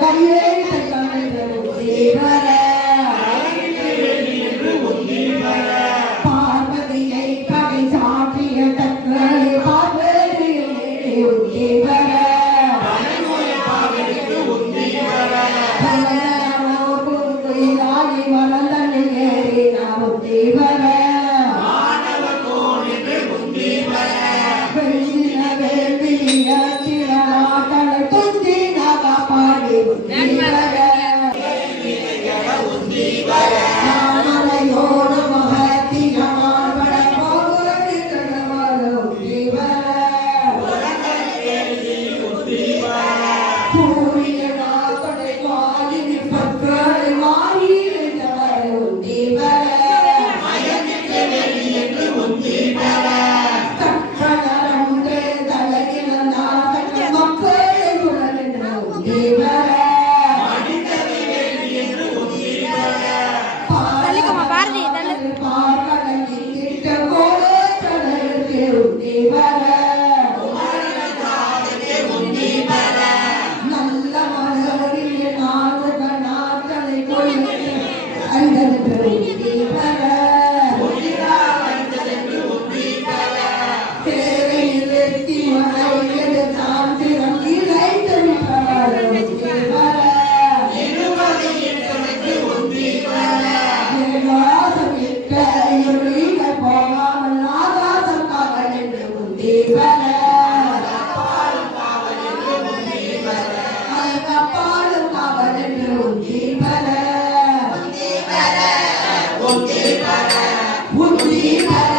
பார்வதியை Viva We have